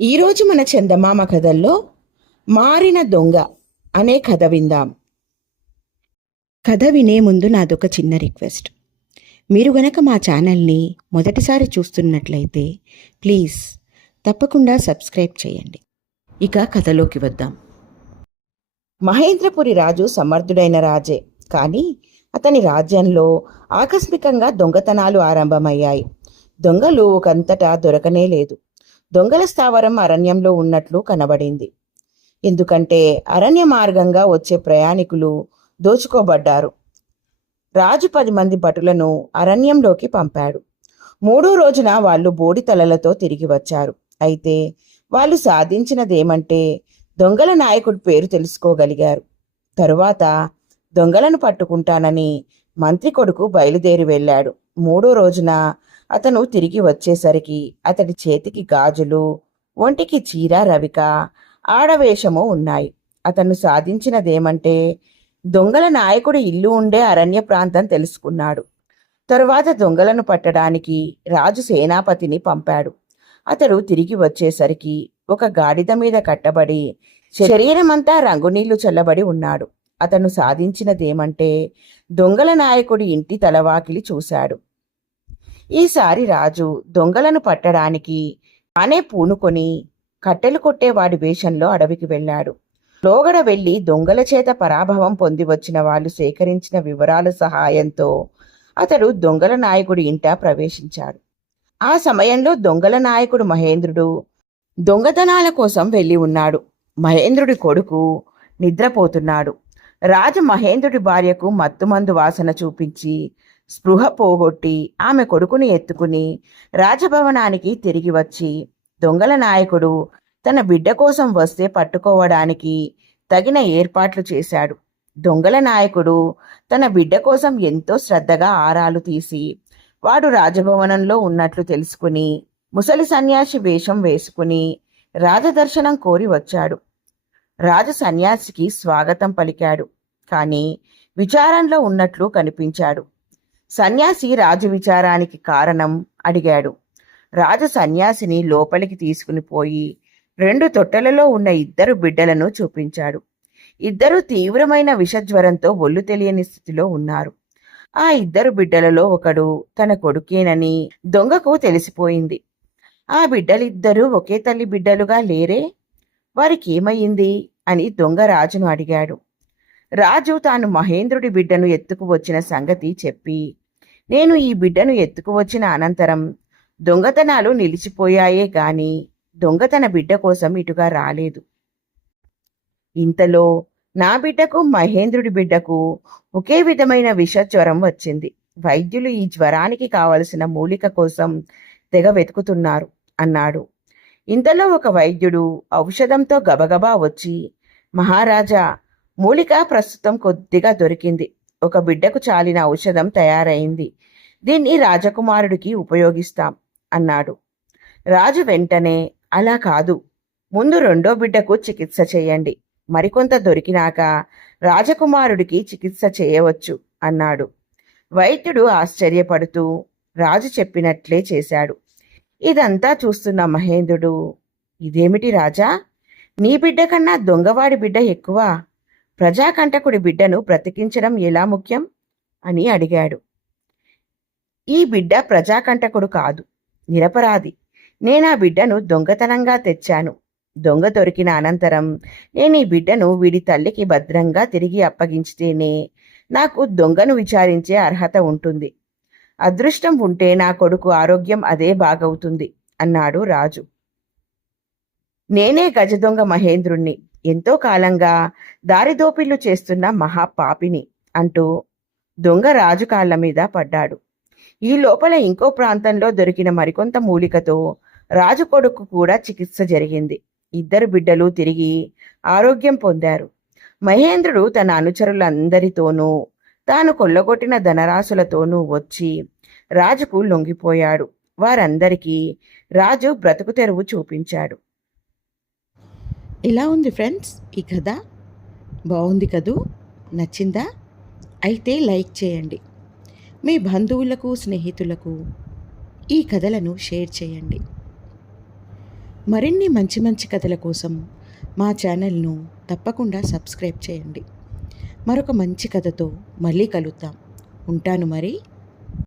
ఈరోజు మన చందమామ కథల్లో మారిన దొంగ అనే కథ విందాం. కథ వినే ముందు నాదొక చిన్న రిక్వెస్ట్. మీరు గనక మా ఛానల్ని మొదటిసారి చూస్తున్నట్లయితే ప్లీజ్ తప్పకుండా సబ్స్క్రైబ్ చేయండి. ఇక కథలోకి వద్దాం. మహేంద్రపురి రాజు సమర్థుడైన రాజే. కానీ అతని రాజ్యంలో ఆకస్మికంగా దొంగతనాలు ఆరంభమయ్యాయి. దొంగలు ఒకంతటా దొరకనే లేదు. దొంగల స్థావరం అరణ్యంలో ఉన్నట్లు కనబడింది. ఎందుకంటే అరణ్య మార్గంగా వచ్చే ప్రయాణికులు దోచుకోబడ్డారు. రాజు పది మంది భటులను అరణ్యంలోకి పంపాడు. మూడో రోజున వాళ్ళు బోడి తలలతో తిరిగి వచ్చారు. అయితే వాళ్ళు సాధించినదేమంటే దొంగల నాయకుడి పేరు తెలుసుకోగలిగారు. తరువాత దొంగలను పట్టుకుంటానని మంత్రి కొడుకు బయలుదేరి వెళ్ళాడు. మూడో రోజున అతను తిరిగి వచ్చేసరికి అతడి చేతికి గాజులు ఒంటికి చీర రవిక ఆడవేషము ఉన్నాయి. అతను సాధించినదేమంటే దొంగల నాయకుడి ఇల్లు ఉండే అరణ్య ప్రాంతం తెలుసుకున్నాడు. తరువాత దొంగలను పట్టడానికి రాజు సేనాపతిని పంపాడు. అతడు తిరిగి వచ్చేసరికి ఒక గాడిద మీద కట్టబడి శరీరమంతా రంగునీళ్ళు చల్లబడి ఉన్నాడు. అతను సాధించినదేమంటే దొంగల నాయకుడి ఇంటి తలవాకిలి చూశాడు. ఈసారి రాజు దొంగలను పట్టడానికి తానే పూనుకొని కట్టెలు కొట్టేవాడి వేషంలో అడవికి వెళ్ళాడు. లోగడ వెళ్ళి దొంగల చేత పరాభవం పొంది వచ్చిన వాళ్ళు సేకరించిన వివరాల సహాయంతో అతడు దొంగల నాయకుడి ఇంట ప్రవేశించాడు. ఆ సమయంలో దొంగల నాయకుడు మహేంద్రుడు దొంగతనాల కోసం వెళ్ళి ఉన్నాడు. మహేంద్రుడి కొడుకు నిద్రపోతున్నాడు. రాజు మహేంద్రుడి భార్యకు మత్తుమందు వాసన చూపించి స్పృహ పోగొట్టి ఆమె కొడుకుని ఎత్తుకుని రాజభవనానికి తిరిగి వచ్చి దొంగల నాయకుడు తన బిడ్డ కోసం వస్తే పట్టుకోవడానికి తగిన ఏర్పాట్లు చేశాడు. దొంగల నాయకుడు తన బిడ్డ కోసం ఎంతో శ్రద్ధగా ఆరాలు తీసి వాడు రాజభవనంలో ఉన్నట్లు తెలుసుకుని ముసలి సన్యాసి వేషం వేసుకుని రాజదర్శనం కోరి వచ్చాడు. రాజు సన్యాసికి స్వాగతం పలికాడు. కానీ విచారంలో ఉన్నట్లు కనిపించాడు. సన్యాసి రాజు విచారానికి కారణం అడిగాడు. రాజు సన్యాసిని లోపలికి తీసుకుని పోయి రెండు తొట్టెలలో ఉన్న ఇద్దరు బిడ్డలను చూపించాడు. ఇద్దరు తీవ్రమైన విషజ్వరంతో ఒళ్ళు తెలియని స్థితిలో ఉన్నారు. ఆ ఇద్దరు బిడ్డలలో ఒకడు తన కొడుకేనని దొంగకు తెలిసిపోయింది. ఆ బిడ్డలిద్దరూ ఒకే తల్లి బిడ్డలుగా లేరే? వారికేమయ్యింది? అని దొంగ రాజును అడిగాడు. రాజు తాను మహేంద్రుడి బిడ్డను ఎత్తుకు వచ్చిన సంగతి చెప్పి నేను ఈ బిడ్డను ఎత్తుకు వచ్చిన అనంతరం దొంగతనాలు నిలిచిపోయాయే గాని దొంగతన బిడ్డ కోసం ఇటుగా రాలేదు. ఇంతలో నా బిడ్డకు మహేంద్రుడి బిడ్డకు ఒకే విధమైన విష జ్వరం వచ్చింది. వైద్యులు ఈ జ్వరానికి కావలసిన మూలిక కోసం తెగ వెతుకుతున్నారు అన్నాడు. ఇంతలో ఒక వైద్యుడు ఔషధంతో గబగబా వచ్చి మహారాజా మూలిక ప్రస్తుతం కొద్దిగా దొరికింది. ఒక బిడ్డకు చాలిన ఔషధం తయారైంది. దీన్ని రాజకుమారుడికి ఉపయోగిస్తాం అన్నాడు. రాజు వెంటనే అలా కాదు. ముందు రెండో బిడ్డకు చికిత్స చేయండి. మరికొంత దొరికినాక రాజకుమారుడికి చికిత్స చేయవచ్చు అన్నాడు. వైద్యుడు ఆశ్చర్యపడుతూ రాజు చెప్పినట్లే చేశాడు. ఇదంతా చూస్తున్న మహేంద్రుడు ఇదేమిటి రాజా? నీ బిడ్డ కన్నా దొంగవాడి బిడ్డ ఎక్కువ. ప్రజాకంటకుడి బిడ్డను బ్రతికించడం ఎలా ముఖ్యం? అని అడిగాడు. ఈ బిడ్డ ప్రజాకంటకుడు కాదు నిరపరాధి. నేను ఆ బిడ్డను దొంగతనంగా తెచ్చాను. దొంగ దొరికిన అనంతరం నేను ఈ బిడ్డను వీడి తల్లికి భద్రంగా తిరిగి అప్పగించితేనే నాకు దొంగను విచారించే అర్హత ఉంటుంది. అదృష్టం ఉంటే నా కొడుకు ఆరోగ్యం అదే బాగవుతుంది అన్నాడు రాజు. నేనే గజదొంగ మహేంద్రుణ్ణి. ఎంతో కాలంగా దారిదోపిళ్ళు చేస్తున్న మహాపాపిని అంటూ దొంగ రాజు కాళ్ళ మీద పడ్డాడు. ఈ లోపల ఇంకో ప్రాంతంలో దొరికిన మరికొంత మూలికతో రాజు కొడుకు కూడా చికిత్స జరిగింది. ఇద్దరు బిడ్డలు తిరిగి ఆరోగ్యం పొందారు. మహేంద్రుడు తన అనుచరులందరితోనూ తాను కొల్లగొట్టిన ధనరాశులతోనూ వచ్చి రాజుకు లొంగిపోయాడు. వారందరికీ రాజు బ్రతుకు తెరువు చూపించాడు. ఇలా ఉంది ఫ్రెండ్స్ ఈ కథ? బాగుంది కదూ? నచ్చిందా? అయితే లైక్ చేయండి. మీ బంధువులకు స్నేహితులకు ఈ కథలను షేర్ చేయండి. మరిన్ని మంచి మంచి కథల కోసం మా ఛానల్ను తప్పకుండా సబ్స్క్రైబ్ చేయండి. మరొక మంచి కథతో మళ్ళీ కలుద్దాం. ఉంటాను మరి.